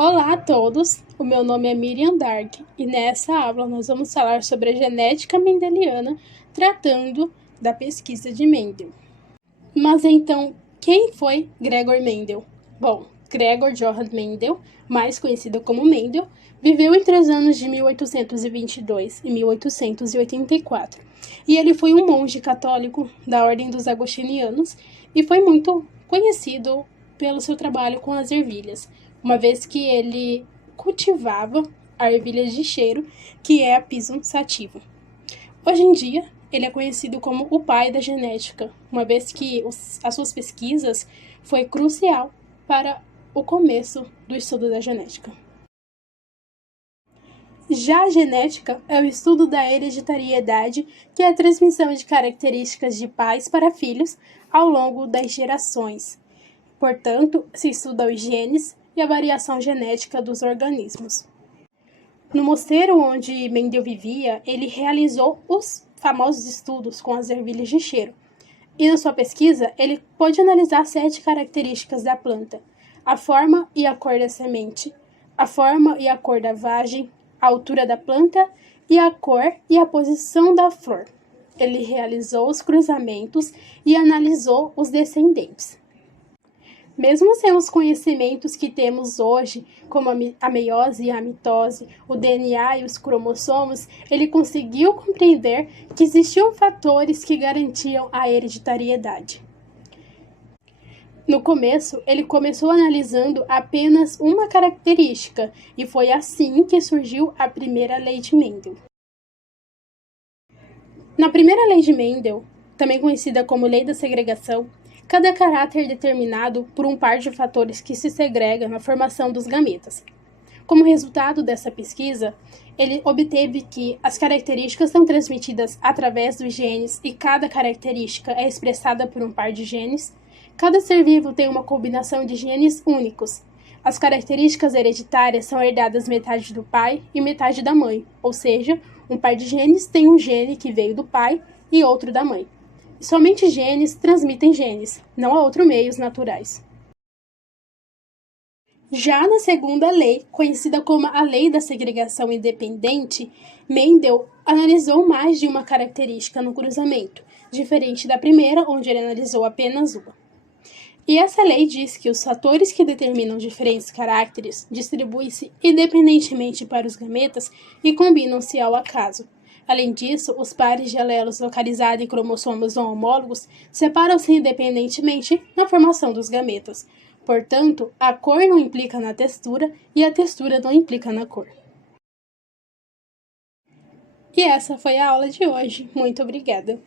Olá a todos, o meu nome é Miriam Dark e nessa aula nós vamos falar sobre a genética mendeliana, tratando da pesquisa de Mendel. Mas então, quem foi Gregor Mendel? Bom, Gregor Johann Mendel, mais conhecido como Mendel, viveu entre os anos de 1822 e 1884, e ele foi um monge católico da Ordem dos Agostinianos e foi muito conhecido pelo seu trabalho com as ervilhas, uma vez que ele cultivava a ervilha de cheiro, que é a Pisum sativa. Hoje em dia, ele é conhecido como o pai da genética, uma vez que as suas pesquisas foi crucial para o começo do estudo da genética. Já a genética é o estudo da hereditariedade, que é a transmissão de características de pais para filhos ao longo das gerações. Portanto, se estuda os genes e a variação genética dos organismos. No mosteiro onde Mendel vivia, ele realizou os famosos estudos com as ervilhas de cheiro. E na sua pesquisa, ele pôde analisar 7 características da planta: a forma e a cor da semente, a forma e a cor da vagem, a altura da planta e a cor e a posição da flor. Ele realizou os cruzamentos e analisou os descendentes. Mesmo sem os conhecimentos que temos hoje, como a meiose e a mitose, o DNA e os cromossomos, ele conseguiu compreender que existiam fatores que garantiam a hereditariedade. No começo, ele começou analisando apenas uma característica, e foi assim que surgiu a primeira lei de Mendel. Na primeira lei de Mendel, também conhecida como lei da segregação, cada caráter é determinado por um par de fatores que se segrega na formação dos gametas. Como resultado dessa pesquisa, ele obteve que as características são transmitidas através dos genes e cada característica é expressada por um par de genes. Cada ser vivo tem uma combinação de genes únicos. As características hereditárias são herdadas metade do pai e metade da mãe, ou seja, um par de genes tem um gene que veio do pai e outro da mãe. Somente genes transmitem genes, não há outros meios naturais. Já na segunda lei, conhecida como a lei da segregação independente, Mendel analisou mais de uma característica no cruzamento, diferente da primeira, onde ele analisou apenas uma. E essa lei diz que os fatores que determinam diferentes caracteres distribuem-se independentemente para os gametas e combinam-se ao acaso. Além disso, os pares de alelos localizados em cromossomos não homólogos separam-se independentemente na formação dos gametas. Portanto, a cor não implica na textura e a textura não implica na cor. E essa foi a aula de hoje. Muito obrigada!